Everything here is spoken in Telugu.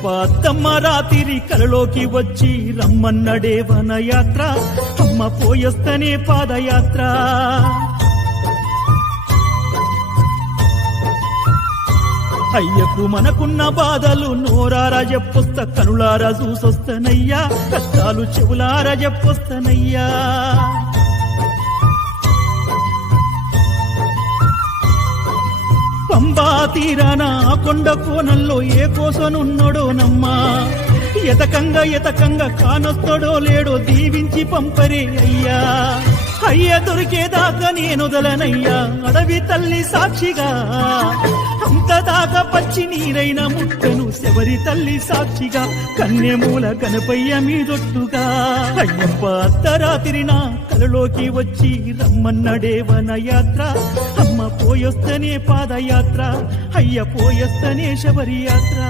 అయ్యప్ప అత్తమ్మ రాత్రి కలలోకి వచ్చి రమ్మన్నడే వనయాత్ర, అమ్మ పోయొస్తనే పాదయాత్ర. అయ్యకు మనకున్న బాధలు నోరారా చెప్పొస్త, కనులారా చూసొస్తనయ్యా, కష్టాలు చెవులారా చెప్పొస్తనయ్యా. పంబా తీరాన కొండ కోణంలో ఏ కోసనున్నడోనమ్మా, ఎతకంగా కానొస్తడో లేడో దీవించి పంపరే అయ్యా. అయ్య దొరికేదాకా నేనొదలనయ్యా, అడవి తల్లి సాక్షిగా, అంతదాకా పచ్చి నీరైన ముట్టను శబరి తల్లి సాక్షిగా, కన్నెమూల గణపయ్య మీదొట్టుగా. అయ్యప్ప అర్ధరాత్రి నా కలలోకి వచ్చి రమ్మన్నడే వనయాత్ర, అమ్మ పోయొస్తనే పాదయాత్ర, అయ్య పోయొస్తనే శబరి యాత్ర.